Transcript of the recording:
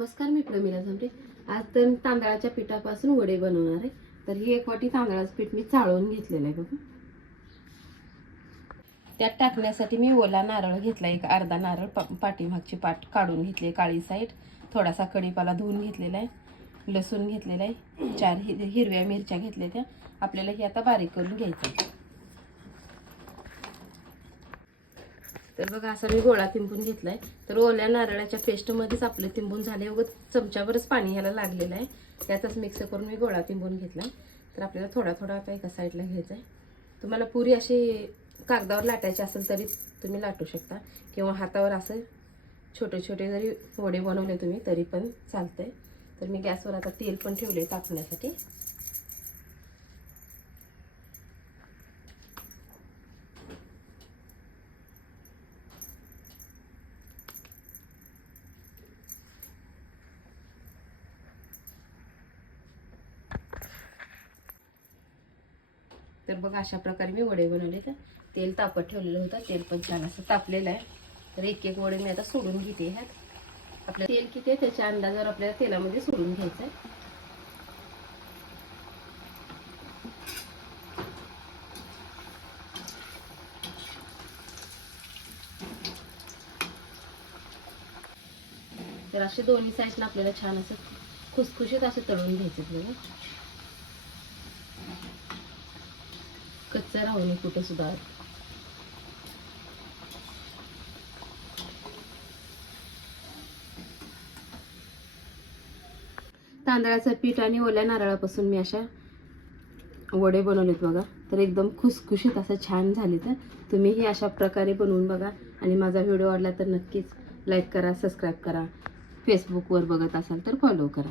नमस्कार मी प्रमिला झांबरे. आज तर तांदळाच्या पिठापासून वडे बनवणार आहे. तर ही एक वाटी तांदळाचं पीठ मी चाळून घेतलेलं आहे बघा. त्यात टाकण्यासाठी मी ओला नारळ घेतला एक अर्धा नारळ पा- पाठीमागची पाट काढून घेतली काळी साईड. थोडासा कढीपाला धुवून घेतलेला आहे लसूण घेतलेला आहे चार हि हिरव्या मिरच्या घेतल्या त्या. आपल्याला हे आता बारीक करून घ्यायचं तर बघा असा मी गोळा तिंबून घेतलाय. तर ओल्या नारळाच्या पेस्टमध्येच आपलं तिंबून झाले उगत चमच्यावरच पाणी ह्याला लागलेलं आहे. त्यातच मिक्स करून मी गोळा तिंबून घेतलाय. तर आपल्याला थोडा थोडा आता एका साईडला घ्यायचा आहे तुम्हाला पुरी अशी कागदावर लाटायची असेल तरी तुम्ही लाटू शकता. किंवा हातावर असं छोटे छोटे जरी वडे बनवले तुम्ही तरी पण चालतंय. तर मी गॅसवर आता तेल पण ठेवले तापण्यासाठी. तर बघा अशा प्रकारे मी वडे बनवले तर तेल तापत ठेवलेलं होतं. तेल पण छान असं तापलेलं आहे. तर एक एक वडे मी आता सोडून घेते ह्यात. आपलं तेल किती आहे त्याच्या अंदाजावर आपल्याला तेलामध्ये सोडून घ्यायचं आहे. तर असे दोन्ही साईडला आपल्याला छान असं खुसखुशीत असं तळून घ्यायचं बघा. कच्चा राहू नये कुठं सुद्धा. तांदळाचं पीठ आणि ओल्या नारळापासून मी अशा वडे बनवलेत बघा. तर एकदम खुसखुशीत असं छान झाले तर तुम्हीही अशा प्रकारे बनवून बघा. आणि माझा व्हिडिओ आवडला तर नक्कीच लाईक करा सबस्क्राईब करा. फेसबुकवर बघत असाल तर फॉलो करा.